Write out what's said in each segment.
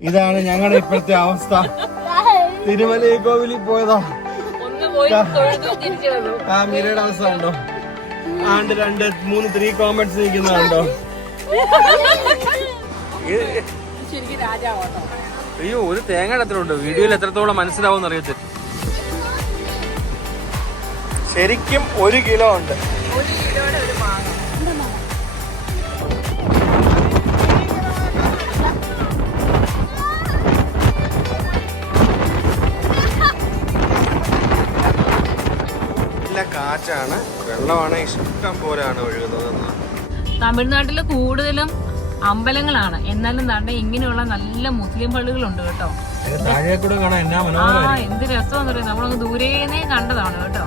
ഇതാണ് ഞങ്ങളുടെ ഇപ്പോഴത്തെ അവസ്ഥ. തിരുമല കോവിലിൽ പോയതാ. ആ മിരയുടെ അവസ്ഥ ഉണ്ടോ? ആണ്ട് 2-3 കോമന്റ്സ് നിൽക്കുന്നുണ്ടോ? അയ്യോ, ഒരു തേങ്ങയുടെ എത്ര ഉണ്ട്? വീഡിയോയിൽ എത്രത്തോളം മനസ്സിലാവും അറിയത്തില്ല. ശരിക്കും 1 കിലോ ഉണ്ട്. കാറ്റാണ്, വെള്ളമാണ്, ഇഷ്ടം പോലെയാണ് ഒഴുകുന്നത്. തമിഴ്നാട്ടില് കൂടുതലും അമ്പലങ്ങളാണ്, എന്നാലും തന്നെ ഇങ്ങനെയുള്ള നല്ല മുസ്ലിം പള്ളികളുണ്ട് കേട്ടോ. എന്ത് രസമാന്ന് പറയാം, നമ്മളങ്ങ് ദൂരേന്നേ കണ്ടതാണ് കേട്ടോ.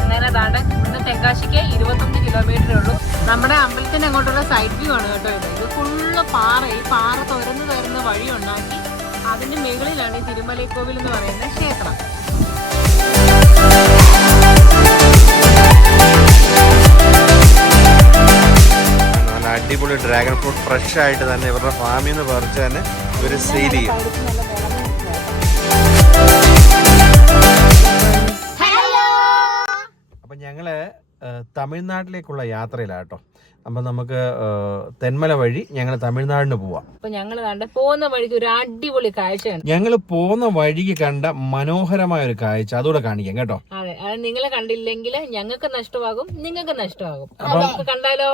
അങ്ങനെ താണ്ടെ ഇന്ന് തെങ്കാശിക്ക് 25 കിലോമീറ്റർ ഉള്ളൂ. നമ്മുടെ അമ്പലത്തിന്റെ അങ്ങോട്ടുള്ള സൈഡ് വ്യൂ ആണ് കേട്ടോ ഇത് ഫുള്ള് പാറ. ഈ പാറ തുരന്ന് വഴി ഉണ്ടാക്കി അതിന്റെ മുകളിലാണ് ഈ തിരുമലൈക്കോവിൽ എന്ന് പറയുന്ന ക്ഷേത്രം. അടിപൊളി ഡ്രാഗൺ ഫ്രൂട്ട് ഫ്രഷ് ആയിട്ട് തന്നെ ഇവരുടെ ഫാമിൽ നിന്ന് പറിച്ച് തന്നെ ഇവർ സെയിൽ ചെയ്യും. അപ്പം ഞങ്ങള് തമിഴ്നാട്ടിലേക്കുള്ള യാത്രയിലാട്ടോ. അപ്പം നമുക്ക് തെന്മല വഴി ഞങ്ങൾ തമിഴ്നാടിന് പോവാം. അപ്പൊ ഞങ്ങൾ പോകുന്ന വഴിക്ക് ഒരു അടിപൊളി കാഴ്ചയാണ്. ഞങ്ങൾ പോകുന്ന വഴിക്ക് കണ്ട മനോഹരമായ ഒരു കാഴ്ച അതുകൂടെ കാണിക്കാം കേട്ടോ. അതെ, അത് നിങ്ങളെ കണ്ടില്ലെങ്കിൽ ഞങ്ങൾക്ക് നഷ്ടമാകും, നിങ്ങൾക്ക് നഷ്ടമാകും. നമുക്ക് കണ്ടാലോ?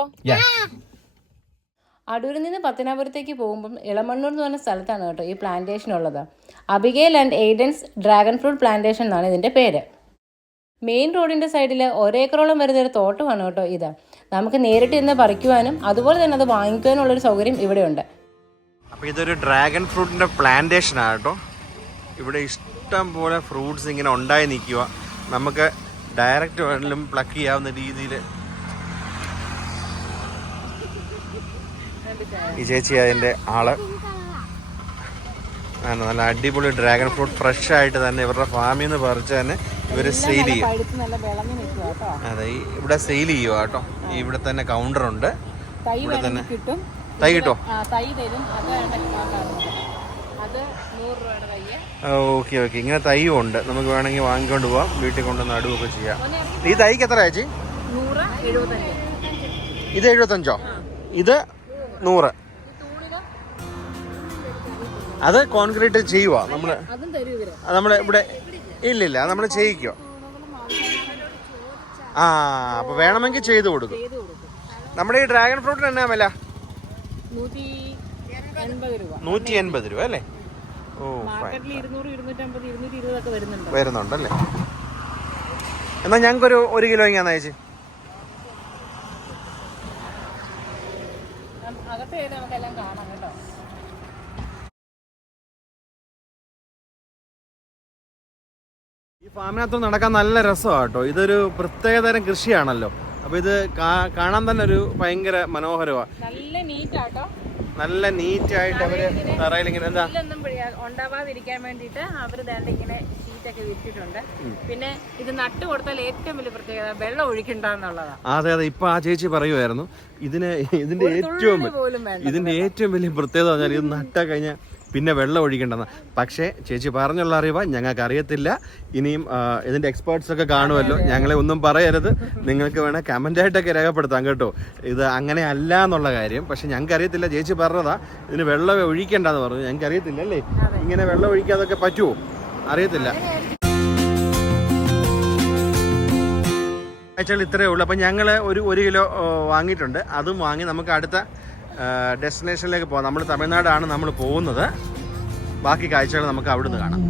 അടൂരിൽ നിന്ന് പത്തനാപുരത്തേക്ക് പോകുമ്പം ഇളമണ്ണൂർ എന്ന് പറഞ്ഞ സ്ഥലത്താണ് കേട്ടോ ഈ പ്ലാന്റേഷൻ ഉള്ളത്. Abigail and എയ്ഡൻസ് dragon fruit plantation എന്നാണ് ഇതിൻ്റെ പേര്. മെയിൻ റോഡിൻ്റെ സൈഡിൽ 1 ഏക്കറോളം വരുന്നൊരു തോട്ടമാണ് കേട്ടോ ഇത്. നമുക്ക് നേരിട്ട് ഇന്ന് പറിക്കുവാനും അതുപോലെ തന്നെ അത് വാങ്ങിക്കുവാനുള്ളൊരു സൗകര്യം ഇവിടെയുണ്ട്. അപ്പോൾ ഇതൊരു ഡ്രാഗൺ ഫ്രൂട്ടിൻ്റെ പ്ലാന്റേഷൻ ആണ് കേട്ടോ. ഇവിടെ ഇഷ്ടം പോലെ ഫ്രൂട്ട്സ് ഇങ്ങനെ ഉണ്ടായി നിൽക്കുക. നമുക്ക് ഡയറക്റ്റ് വേണമെങ്കിലും പ്ലക്ക് ചെയ്യാവുന്ന രീതിയിൽ ഈ ചേച്ചി അതിൻ്റെ ആള് ആണ്. നല്ല അടിപൊളി ഡ്രാഗൺ ഫ്രൂട്ട് ഫ്രഷ് ആയിട്ട് തന്നെ ഇവരുടെ ഫാമിൽ നിന്ന് പറിച്ച് തന്നെ ഇവർ സെയിൽ ചെയ്യും. അതെ, ഇവിടെ സെയിൽ ചെയ്യുക കേട്ടോ. ഇവിടെ തന്നെ കൗണ്ടറുണ്ട്. ഇവിടെ തന്നെ തൈ കിട്ടുമോ? ഓക്കെ ഓക്കെ, ഇങ്ങനെ തൈയും ഉണ്ട്. നമുക്ക് വേണമെങ്കിൽ വാങ്ങിക്കൊണ്ട് പോവാം, വീട്ടിൽ കൊണ്ട് നടുവൊക്കെ ചെയ്യാം. ഈ തൈക്ക് എത്ര ചേച്ചി? ഇത് 75. ഇത് 100. അത് കോൺക്രീറ്റ് ചെയ്യുക നമ്മള് ഇവിടെ ഇല്ലില്ല, നമ്മൾ ചെയ്യിക്കുക. അപ്പൊ വേണമെങ്കിൽ ചെയ്തു കൊടുക്കും. നമ്മുടെ ഈ ഡ്രാഗൺ ഫ്രൂട്ടിന് എന്നാ വില? 180 രൂപ അല്ലേ? ഓ, വരുന്നുണ്ടല്ലേ? എന്നാ ഞങ്ങൾക്കൊരു 1 കിലോ ഇങ്ങനെ ചേച്ചി. ഈ ഫാമിനകത്ത് നടക്കാൻ നല്ല രസമാണ് കേട്ടോ. ഇതൊരു പ്രത്യേകതരം കൃഷിയാണല്ലോ. അപ്പൊ ഇത് കാണാൻ തന്നെ ഒരു ഭയങ്കര മനോഹരമാണ്. നല്ല നീറ്റായിട്ട് അവര് തറയിൽ ഇങ്ങനെ എന്താ ഉണ്ടാവാതിരിക്കാൻ വേണ്ടിട്ട് അവര് ഇങ്ങനെ ഷീറ്റൊക്കെ വിരിച്ചിട്ടുണ്ട്. പിന്നെ ഇത് നട്ടു കൊടുത്താൽ ഏറ്റവും വലിയ പ്രത്യേകത വെള്ളം ഒഴിക്കണ്ടെന്നുള്ളതാണ്. അതെ അതെ, ഇപ്പൊ ആ ചേച്ചി പറയുമായിരുന്നു ഇതിന്റെ ഏറ്റവും വലിയ പ്രത്യേകത പറഞ്ഞാൽ ഇത് നട്ടാ കഴിഞ്ഞാൽ പിന്നെ വെള്ളം ഒഴിക്കേണ്ടെന്ന്. പക്ഷേ ചേച്ചി പറഞ്ഞുള്ള അറിവാ, ഞങ്ങൾക്ക് അറിയത്തില്ല. ഇനിയും ഇതിന്റെ എക്സ്പേർട്സ് ഒക്കെ കാണുമല്ലോ, ഞങ്ങളെ ഒന്നും പറയരുത്. നിങ്ങൾക്ക് വേണേൽ കമന്റ് ആയിട്ടൊക്കെ രേഖപ്പെടുത്താം കേട്ടോ, ഇത് അങ്ങനെ അല്ല എന്നുള്ള കാര്യം. പക്ഷെ ഞങ്ങൾക്ക് അറിയത്തില്ല. ചേച്ചി പറഞ്ഞതാ ഇതിന് വെള്ളം ഒഴിക്കേണ്ടെന്ന് പറഞ്ഞു. ഞങ്ങൾക്ക് അറിയത്തില്ല അല്ലേ, ഇങ്ങനെ വെള്ളം ഒഴിക്കാതൊക്കെ പറ്റുമോ? അറിയത്തില്ല. ആഴ്ചകൾ ഇത്രയേ ഉള്ളൂ. അപ്പം ഞങ്ങൾ ഒരു കിലോ വാങ്ങിയിട്ടുണ്ട്. അതും വാങ്ങി നമുക്ക് അടുത്ത ഡെസ്റ്റിനേഷനിലേക്ക് പോകാം. നമ്മൾ തമിഴ്നാടാണ് നമ്മൾ പോകുന്നത്. ബാക്കി കാഴ്ചകൾ നമുക്ക് അവിടുന്ന് കാണാം.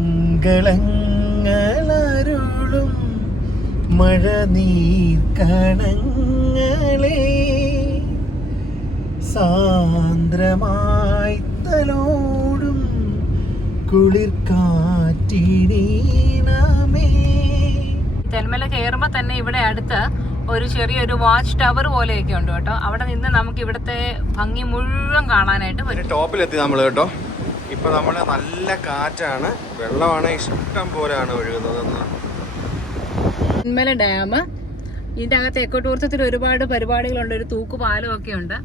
മഴനീർക്കണങ്ങളെ സാന്ദ്രമായി തലോടും കുളിർക്കാറ്റിനീണമേ. തെന്മല കയറുമ്പോൾ തന്നെ ഇവിടെ അടുത്ത് ഒരു ചെറിയൊരു വാച്ച് ടവർ പോലെയൊക്കെ ഉണ്ട് കേട്ടോ. അവിടെ നിന്ന് നമുക്ക് ഇവിടുത്തെ ഭംഗി മുഴുവൻ കാണാനായിട്ട് പറ്റും. ടോപ്പിലെത്തി നമ്മൾ കേട്ടോ. ഇപ്പൊ നമ്മള് നല്ല കാറ്റാണ്, വെള്ളമാണ്, ഇഷ്ടം പോലെയാണ് ഒഴുകുന്നത്. തെന്മല ഡാം, ഇതിന്റെ അകത്ത് എക്കോ ടൂറിസത്തിൽ ഒരുപാട് പരിപാടികളുണ്ട്. ഒരു തൂക്കുപാലം ഒക്കെ ഉണ്ട്.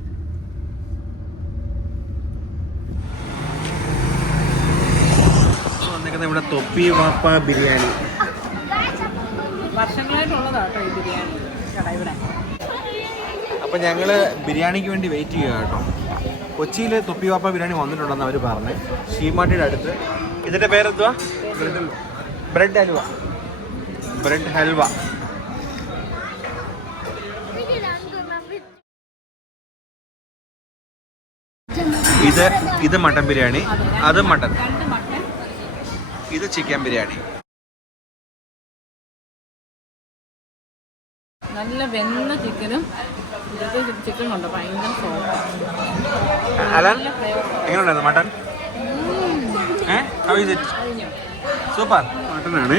ഇവിടെ തൊപ്പി വാപ്പ ബിരിയാണി. വർഷങ്ങളായിട്ടുള്ളതാട്ടോ ഈ ബിരിയാണി കട ഇവിടെ. അപ്പം ഞങ്ങള് ബിരിയാണിക്ക് വേണ്ടി വെയിറ്റ് ചെയ്യുക കേട്ടോ. കൊച്ചിയിൽ തൊപ്പി വാപ്പ ബിരിയാണി വന്നിട്ടുണ്ടെന്ന് അവർ പറഞ്ഞു. ഷീമാട്ടിയുടെ അടുത്ത്. ഇതിന്റെ പേരെന്തുവാ? ബ്രെഡ് ഹൽവ. ബ്രെഡ് ഹൽവ. ഇത് മട്ടൻ ബിരിയാണി, അത് മട്ടൻ, ഇത് ചിക്കൻ ബിരിയാണി. നല്ല വെന്ത ചിക്കനും ചിക്കൻ കൊണ്ട് ഭയങ്കര എങ്ങനെയുണ്ടായിരുന്നു മട്ടൻ? സൂപ്പർ മട്ടനാണ്.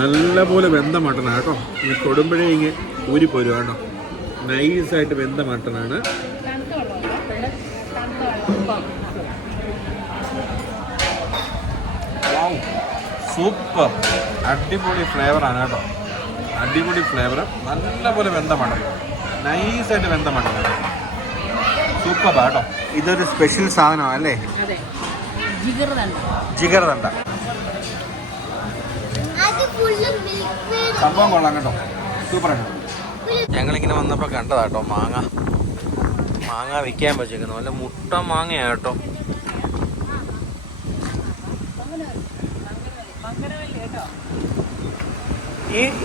നല്ലപോലെ വെന്ത മട്ടനാണ് കേട്ടോ. ഈ തൊടുമ്പോഴേ ഇങ്ങനെ ഊരിപ്പോരും കേട്ടോ. നൈസായിട്ട് വെന്ത മട്ടനാണ്. സൂപ്പർ, അടിപൊളി ഫ്ലേവറാണ് കേട്ടോ. അടിപൊളി ഫ്ലേവർ, നല്ലപോലെ വെന്ത മട്ടൻ, നൈസായിട്ട് വെന്ത മട്ടൻ, സൂപ്പർ കേട്ടോ. ഇതൊരു സ്പെഷ്യൽ സാധനമാണ് അല്ലേ? ജിഗർ തണ്ട. സംഭവം കൊള്ളാം കേട്ടോ, സൂപ്പറാണ്. ഞങ്ങളിങ്ങനെ വന്നപ്പോൾ കണ്ടതാട്ടോ മാങ്ങ വിൽക്കാൻ വെച്ചേക്കുന്നു. നല്ല മുട്ട മാങ്ങയാണ് കേട്ടോ.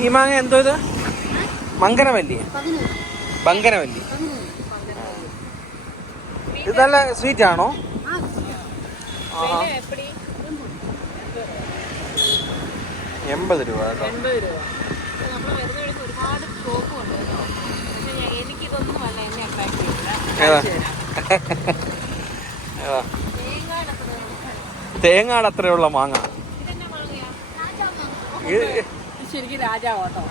ഈ മാങ്ങ എന്തോ ഇത്? മങ്കരവല്ലി. ബങ്കരവല്ലി. ഇത് നല്ല സ്വീറ്റ് ആണോ? 80 രൂപ കേട്ടോ. തേങ്ങാട് അത്രയുള്ള മാങ്ങ. ശരിക്കും രാജാവട്ടോ.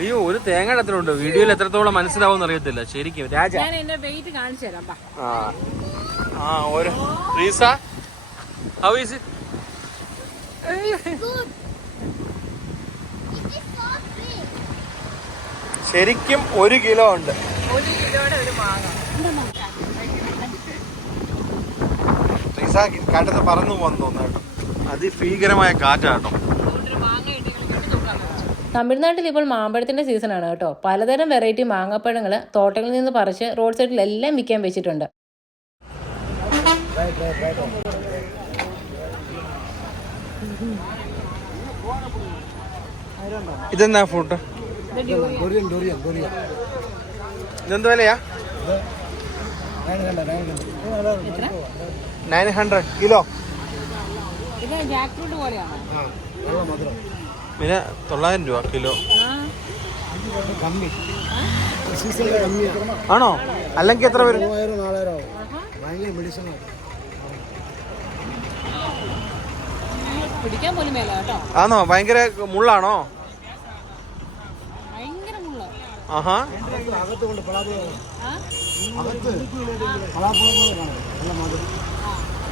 അയ്യോ, ഒരു തേങ്ങയുടെ എത്ര ഉണ്ട്? വീഡിയോയിൽ എത്രത്തോളം മനസ്സിലാവും അറിയത്തില്ല. ശരിക്കും രാജ. ഞാൻ എന്റെ വെയിറ്റ് കാണിച്ചു തരാം. ഒരു റീസ, ഹൗ ഈസ് ഇറ്റ്? ശരിക്കും 1 കിലോ ഉണ്ട്. 1 കിലോയുടെ ഒരു മാങ്ങ. റീസ കാറ്റത്ത് പറന്നു പോകാൻ തോന്നുന്നു കേട്ടോ. അതിഭീകരമായ കാറ്റാട്ടോ. തമിഴ്നാട്ടിൽ ഇപ്പോൾ മാമ്പഴത്തിന്റെ സീസണാണ് കേട്ടോ. പലതരം വെറൈറ്റി മാങ്ങാപ്പഴങ്ങൾ തോട്ടങ്ങളിൽ നിന്ന് പറിച്ച് റോഡ് സൈഡിൽ എല്ലാം വിൽക്കാൻ വെച്ചിട്ടുണ്ട്. ഇതെന്താ ഫ്രൂട്ട്? ഇതെന്ത് വിലയാ? 900 കിലോ. പിന്നെ 900 രൂപ കിലോ. ആണോ? അല്ലെങ്കിൽ എത്ര വരും? പിടിക്കാൻ പോലും മേല കേട്ടോ. ആണോ? ഭയങ്കര മുള്ളാണോ? ഭയങ്കര മുള്ള. ആഹാ.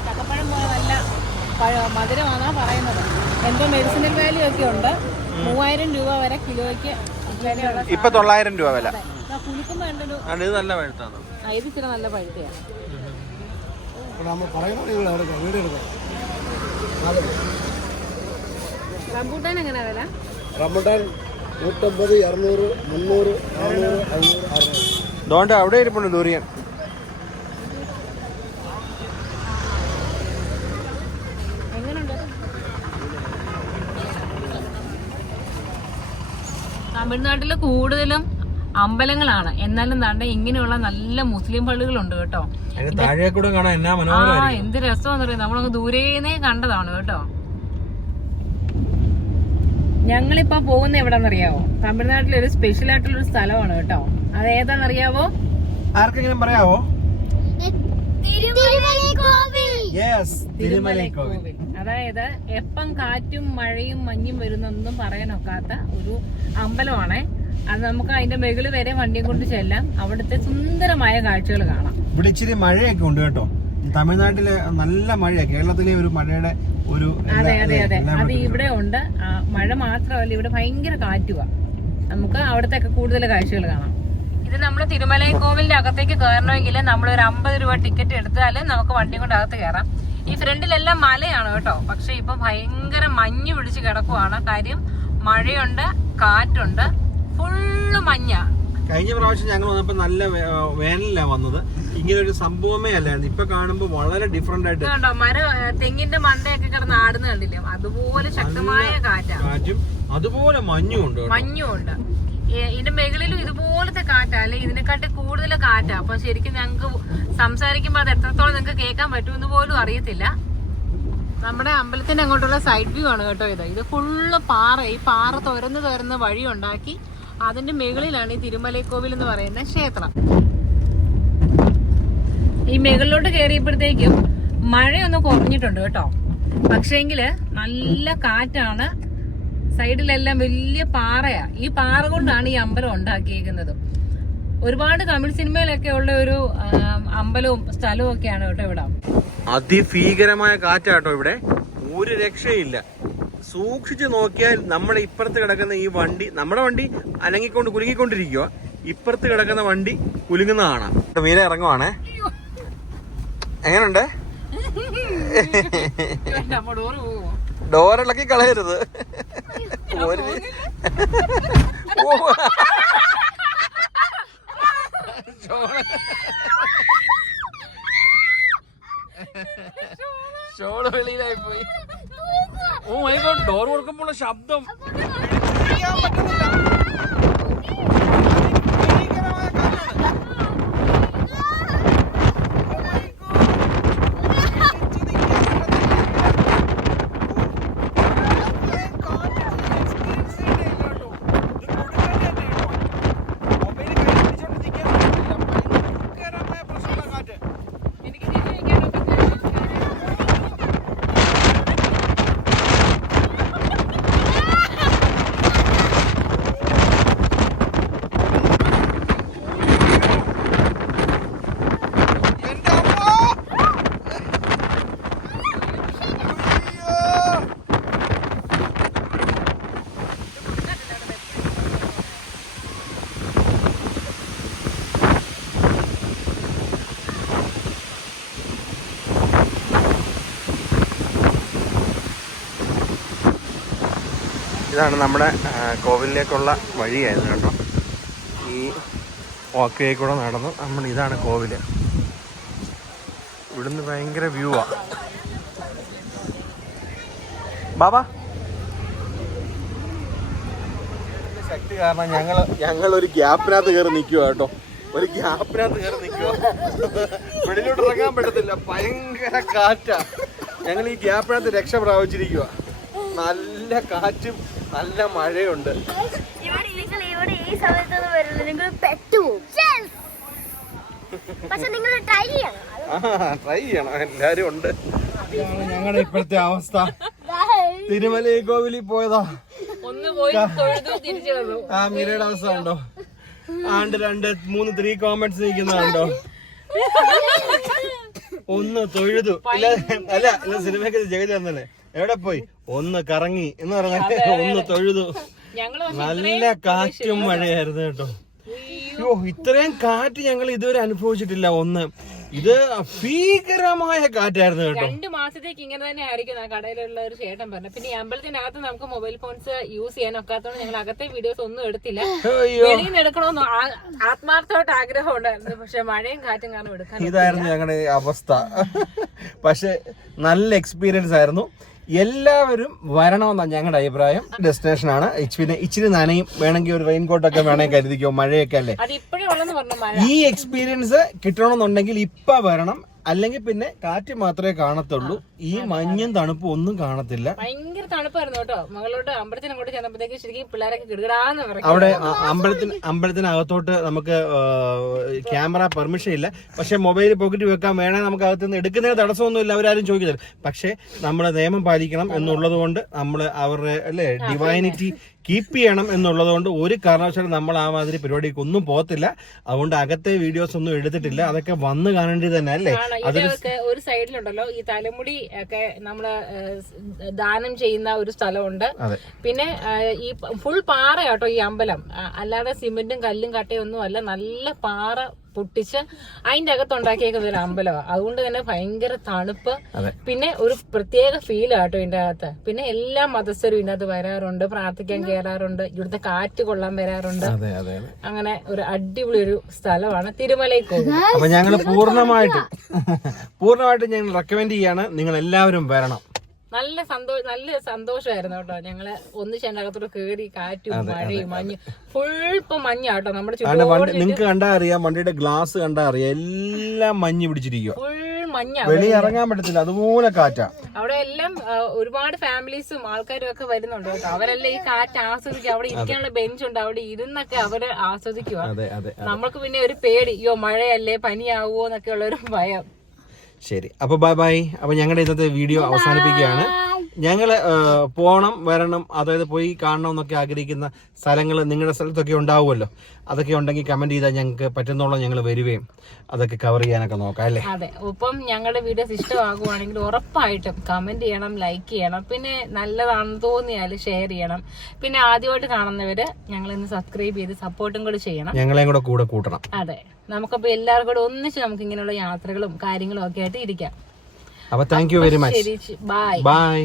ചക്കപ്പഴം പോലെ നല്ല മധുരമാണെന്നാ പറയുന്നത്. എന്തോ മെഡിസിനൽ വാല്യൂ ഒക്കെ ഉണ്ട്. 3000 രൂപ വരെ കിലോയ്ക്ക് വിലയുള്ള. ഇപ്പൊ 900 രൂപ വില. കുലുക്കുമ്പോ ഉണ്ടൊരു. ഇത് നല്ല പഴുത്താണ്. ഇത് ഇച്ചിരി നല്ല പഴുത്തയാണ്. റംബൂട്ടാൻ എങ്ങനെയാ വില? റംബൂട്ടാൻ 150, 200, 300, 400, 500, 600. ദോണ്ട അവിടെ ഇരിപ്പുണ്ട് ദൂരിയൻ. തമിഴ്നാട്ടില് കൂടുതലും അമ്പലങ്ങളാണ്. എന്നാലും താണ്ടെ ഇങ്ങനെയുള്ള നല്ല മുസ്ലിം പള്ളികളുണ്ട് കേട്ടോ. എന്ത് രസമാന്ന് പറയുന്നത്. നമ്മളങ്ങ് ദൂരേന്നേ കണ്ടതാണ് കേട്ടോ. ഞങ്ങളിപ്പോ പോകുന്ന എവിടെന്നറിയാവോ? തമിഴ്നാട്ടിലെ ഒരു സ്പെഷ്യൽ ആയിട്ടുള്ള ഒരു സ്ഥലമാണ് കേട്ടോ. അത് ഏതാണെന്നറിയാവോ? ആർക്കെങ്കിലും പറയാവോ? തിരുമലൈക്കോവിൽ. അതായത് എപ്പം കാറ്റും മഴയും മഞ്ഞും വരുന്നൊന്നും പറയാനൊക്കാത്ത ഒരു അമ്പലമാണ്. അത് നമുക്ക് അതിന്റെ മുകളിൽ വരെ വണ്ടിയും കൊണ്ട് ചെല്ലാം. അവിടുത്തെ സുന്ദരമായ കാഴ്ചകൾ കാണാം. ഇവിടെ ഇച്ചിരി മഴയൊക്കെ ഉണ്ട് കേട്ടോ. തമിഴ്നാട്ടില് നല്ല മഴയാണ്. കേരളത്തിലെ ഒരു മഴയുടെ ഒരു. അതെ അതെ അതെ, അത് ഇവിടെ ഉണ്ട്. മഴ മാത്രമല്ല, ഇവിടെ ഭയങ്കര കാറ്റുവാ. നമുക്ക് അവിടത്തെ ഒക്കെ കൂടുതൽ കാഴ്ചകൾ കാണാം. ഇത് നമ്മൾ തിരുമലൈക്കോവിലിന്റെ അകത്തേക്ക് കയറണമെങ്കിൽ നമ്മളൊരു 50 രൂപ ടിക്കറ്റ് എടുത്താൽ നമുക്ക് വണ്ടി കൊണ്ട് അകത്ത് കയറാം. ഈ ഫ്രണ്ടിലെല്ലാം മലയാണ് കേട്ടോ. പക്ഷെ ഇപ്പൊ ഭയങ്കര മഞ്ഞ് പിടിച്ച് കിടക്കുവാണ്. കാര്യം മഴയുണ്ട്, കാറ്റുണ്ട്, ഫുള്ള് മഞ്ഞ. കഴിഞ്ഞ പ്രാവശ്യം ഞങ്ങൾ വന്നപ്പോ നല്ല വേനലിലാണ് വന്നത്. ഇങ്ങനെ ഒരു സംഭവമേ അല്ലായിരുന്നു. ഇപ്പൊ കാണുമ്പോ വളരെ ഡിഫറെന്റ് ആയിട്ട് കണ്ടോ, തെങ്ങിന്റെ മണ്ടയൊക്കെ കിടന്ന് ആടുന്ന കണ്ടില്ലേ? അതുപോലെ ശക്തമായ കാറ്റും അതുപോലെ മഞ്ഞുണ്ട്. ഇതിന്റെ മുകളിലും ഇതുപോലത്തെ കാറ്റാ, അല്ലെ ഇതിനെക്കാട്ടി കൂടുതൽ കാറ്റാ. അപ്പൊ ശരിക്കും ഞങ്ങക്ക് സംസാരിക്കുമ്പോ അത് എത്രത്തോളം നിങ്ങൾക്ക് കേൾക്കാൻ പറ്റുമെന്ന് പോലും അറിയത്തില്ല. നമ്മുടെ അമ്പലത്തിന്റെ അങ്ങോട്ടുള്ള സൈഡ് വ്യൂ ആണ് കേട്ടോ ഇത് ഫുള്ള് പാറ. ഈ പാറ തുരന്ന് വഴി ഉണ്ടാക്കി അതിന്റെ മുകളിലാണ് ഈ തിരുമലൈക്കോവിൽ എന്ന് പറയുന്ന ക്ഷേത്രം. ഈ മുകളിലോട്ട് കയറിയപ്പോഴത്തേക്കും മഴയൊന്ന് കുറഞ്ഞിട്ടുണ്ട് കേട്ടോ. പക്ഷേങ്കില് നല്ല കാറ്റാണ്. സൈഡിലെല്ലാം വലിയ പാറയാ. ഈ പാറ കൊണ്ടാണ് ഈ അമ്പലം ഉണ്ടാക്കിയേക്കുന്നത്. ഒരുപാട് തമിഴ് സിനിമയിലൊക്കെ ഉള്ള ഒരു അമ്പലവും സ്ഥലവും ഒക്കെയാണ് കേട്ടോ ഇവിടെ. അതിഭീകരമായ കാറ്റാട്ടോ ഇവിടെ, ഒരു രക്ഷയില്ല. സൂക്ഷിച്ചു നോക്കിയാൽ നമ്മുടെ ഇപ്പുറത്ത് കിടക്കുന്ന ഈ വണ്ടി, നമ്മുടെ വണ്ടി കുലുങ്ങിക്കൊണ്ടിരിക്കുക, ഇപ്പുറത്ത് കിടക്കുന്ന വണ്ടി കുലുങ്ങുന്ന കാണാം. മീര ഇറങ്ങുവാണേ. എങ്ങനുണ്ട്? ഡോറിളക്കി കളയരുത്. ഷോള് വെളിയിലായി പോയി. ഓ മൈ ഗോഡ്, ഡോർ കൊടുക്കുമ്പോൾ ശബ്ദം ഇതാണ് നമ്മുടെ കോവിലിലേക്കുള്ള വഴിയായിരുന്നു കേട്ടോ. ഈ വാക്ക് കൂടെ നടന്നു ഇതാണ് കോവില്. ഇവിടുന്ന് ഭയങ്കര വ്യൂവാ. ബാബാ ശക്തി കാരണം ഞങ്ങൾ ഒരു ഗ്യാപ്പിനകത്ത് കയറി നിൽക്കുക കേട്ടോ. വെളിയിലോട്ട് ഇറങ്ങാൻ പറ്റത്തില്ല, ഭയങ്കര കാറ്റാ. ഞങ്ങൾ ഈ ഗ്യാപ്പിനകത്ത് രക്ഷ പ്രാപിച്ചിരിക്കുക. നല്ല കാറ്റും നല്ല മഴയുണ്ട്. ട്രൈ ചെയ്യണം, എല്ലാരും ഉണ്ട്. ഇതാണ് ഞങ്ങളുടെ ഇപ്പോഴത്തെ അവസ്ഥ. തിരുമലൈ കോവിലിൽ പോയതാ, മീരയുടെ അവസ്ഥ ഉണ്ടോ? 3 കോമന്റ്സ് നിൽക്കുന്നതുണ്ടോ? ഒന്ന് തൊഴുതു. അല്ല സിനിമയ്ക്ക് ജഗതി വന്നല്ലേ, എവിടെ പോയി ഒന്ന് കറങ്ങി എന്ന് പറഞ്ഞാൽ ഒന്ന് തൊഴുതു. നല്ല കാറ്റും മഴയായിരുന്നു കേട്ടോ. അയ്യോ, ഇത്രയും കാറ്റ് ഞങ്ങൾ ഇതുവരെ അനുഭവിച്ചിട്ടില്ല. ഇത് ഭീകരമായ കാറ്റായിരുന്നു കേട്ടോ. 2 മാസത്തേക്ക് ഇങ്ങനെ തന്നെ ആയിരിക്കും ആ കടയിലുള്ള ഒരു ചേട്ടൻ പറഞ്ഞു. പിന്നെ ഈ അമ്പലത്തിനകത്ത് നമുക്ക് മൊബൈൽ ഫോൺസ് യൂസ് ചെയ്യാൻ ഒക്കാത്തോണ്ട് ഞങ്ങൾ അകത്തെ വീഡിയോസ് ഒന്നും എടുത്തില്ല. വെളിയിൽ നിന്ന് എടുക്കണമെന്ന് ആത്മാർത്ഥമായിട്ട് ആഗ്രഹം ഉണ്ടായിരുന്നു. പക്ഷെ മഴയും കാറ്റും കാരണം എടുക്കാൻ ഇതായിരുന്നു ഞങ്ങളുടെ അവസ്ഥ. പക്ഷെ നല്ല എക്സ്പീരിയൻസ് ആയിരുന്നു. എല്ലാവരും വരണമെന്നാണ് ഞങ്ങളുടെ അഭിപ്രായം. ഡെസ്റ്റിനേഷൻ ആണ്. ഇച്ചിരി നനയും, വേണമെങ്കിൽ ഒരു റെയിൻകോട്ടൊക്കെ വേണമെങ്കിൽ കരുതിക്കോ, മഴയൊക്കെ അല്ലേ. ഈ എക്സ്പീരിയൻസ് കിട്ടണമെന്നുണ്ടെങ്കിൽ ഇപ്പൊ വരണം, അല്ലെങ്കിൽ പിന്നെ കാറ്റ് മാത്രമേ കാണത്തുള്ളൂ. ഈ മഞ്ഞും തണുപ്പും ഒന്നും കാണത്തില്ല. ഭയങ്കര തണുപ്പായിരുന്നു കേട്ടോ. മകളോട് അമ്പലത്തിനങ്ങോട്ട് ചെന്നപ്പോഴത്തേക്ക് ശരിക്കും പിള്ളേരൊക്കെ കിടുകിടാന്ന് പറയും. അവിടെ അമ്പലത്തിനകത്തോട്ട് നമുക്ക് ക്യാമറ പെർമിഷൻ ഇല്ല. പക്ഷെ മൊബൈൽ പോക്കറ്റ് വെക്കാൻ വേണേ നമുക്ക് അകത്തുനിന്ന് എടുക്കുന്നതിന് തടസ്സമൊന്നുമില്ല, അവരാരും ചോദിക്കുന്നില്ല. പക്ഷെ നമ്മൾ നിയമം പാലിക്കണം എന്നുള്ളത് കൊണ്ട് നമ്മൾ അവരുടെ ഡിവൈനിറ്റി കീപ്പ് ചെയ്യണം എന്നുള്ളത് കൊണ്ട് ഒരു കാരണവശാലും നമ്മൾ ആ മാതിരി പരിപാടിക്ക് ഒന്നും പോകത്തില്ല. അതുകൊണ്ട് അകത്തെ വീഡിയോസ് ഒന്നും എടുത്തിട്ടില്ല. അതൊക്കെ വന്ന് കാണേണ്ടത് തന്നെ അല്ലേ. ഒരു സൈഡിലുണ്ടല്ലോ ഈ തലമുടി ഒക്കെ നമ്മള് ദാനം ചെയ്യുന്ന ചെയ്യുന്ന ഒരു സ്ഥലമുണ്ട്. അതെ. പിന്നെ ഈ ഫുൾ പാറ കേട്ടോ ഈ അമ്പലം, അല്ലാതെ സിമെന്റും കല്ലും കട്ടയും ഒന്നും അല്ല, നല്ല പാറ പൊട്ടിച്ച് അതിന്റെ അകത്ത് ഉണ്ടാക്കിയേക്കുന്ന ഒരു അമ്പലമാണ്. അതുകൊണ്ട് തന്നെ ഭയങ്കര തണുപ്പ്, പിന്നെ ഒരു പ്രത്യേക ഫീൽ ആട്ടോ ഇതിന്റെ അകത്ത്. പിന്നെ എല്ലാ മതസ്ഥരും ഇതിന്റെ അകത്ത് വരാറുണ്ട്, പ്രാർത്ഥിക്കാൻ കയറാറുണ്ട്, ഇവിടുത്തെ കാറ്റ് കൊള്ളാൻ വരാറുണ്ട്. അങ്ങനെ ഒരു അടിപൊളി ഒരു സ്ഥലമാണ് തിരുമലൈക്കോവിൽ. അപ്പൊ ഞങ്ങൾ പൂർണ്ണമായിട്ടും ഞങ്ങൾ റെക്കമെൻഡ് ചെയ്യാണ്, നിങ്ങൾ എല്ലാവരും വരണം. നല്ല സന്തോഷമായിരുന്നു കേട്ടോ. ഞങ്ങള് ഒന്നിച്ച് അകത്തോട്ട് കേറി, കാറ്റും മഴയും മഞ്ഞും ഫുൾ ഇപ്പൊ മഞ്ഞാട്ടോ നമ്മുടെ ചുറ്റും. നിങ്ങൾക്ക് കണ്ടാ അറിയാം, വണ്ടിയുടെ ഗ്ലാസ് കണ്ടാ അറിയാം, എല്ലാം മഞ്ഞ് പിടിച്ചിരിക്കുക, ഫുൾ മഞ്ഞാ, വെളിയിൽ ഇറങ്ങാൻ പറ്റത്തില്ല, അതുപോലെ കാറ്റാ. അവിടെ എല്ലാം ഒരുപാട് ഫാമിലീസും ആൾക്കാരും ഒക്കെ വരുന്നുണ്ട് കേട്ടോ. അവരെല്ലാം ഈ കാറ്റ് ആസ്വദിക്കുക, അവിടെ ഇരിക്കാനുള്ള ബെഞ്ചുണ്ട്, അവിടെ ഇരുന്നൊക്കെ അവര് ആസ്വദിക്കുക. നമ്മൾക്ക് പിന്നെ ഒരു പേടി, അയ്യോ മഴയല്ലേ പനിയാവോ എന്നൊക്കെ ഉള്ള ഒരു ഭയം. ശരി, അപ്പൊ ബൈ ബൈ. അപ്പൊ ഞങ്ങളുടെ ഇന്നത്തെ വീഡിയോ അവസാനിപ്പിക്കുകയാണ്. ഞങ്ങള് പോണം, വരണം, അതായത് പോയി കാണണം എന്നൊക്കെ ആഗ്രഹിക്കുന്ന സ്ഥലങ്ങൾ നിങ്ങളുടെ സ്ഥലത്തൊക്കെ ഉണ്ടാവുമല്ലോ. അതൊക്കെ ഉണ്ടെങ്കിൽ കമന്റ് ചെയ്താൽ ഞങ്ങൾക്ക് പറ്റുന്നോളം ഞങ്ങൾ വരികയും അതൊക്കെ കവർ ചെയ്യാനൊക്കെ നോക്കാം അല്ലേ. അതെ, ഒപ്പം ഞങ്ങളുടെ വീഡിയോസ് ഇഷ്ടമാകുവാണെങ്കിൽ ഉറപ്പായിട്ടും കമന്റ് ചെയ്യണം, ലൈക്ക് ചെയ്യണം, പിന്നെ നല്ലതാണെന്ന് തോന്നിയാൽ ഷെയർ ചെയ്യണം. പിന്നെ ആദ്യമായിട്ട് കാണുന്നവര് ഞങ്ങളിന്ന് സബ്സ്ക്രൈബ് ചെയ്ത് സപ്പോർട്ടും കൂടി ചെയ്യണം, ഞങ്ങളെയും കൂടെ കൂട്ടണം. അതെ, നമുക്കപ്പോ എല്ലാവരും കൂടെ ഒന്നിച്ച് നമുക്ക് ഇങ്ങനെയുള്ള യാത്രകളും കാര്യങ്ങളും ഒക്കെ ആയിട്ട് ഇരിക്കാം. അപ്പൊ താങ്ക് യു വെരി മച്ച്. ശരി, ബൈ ബൈ.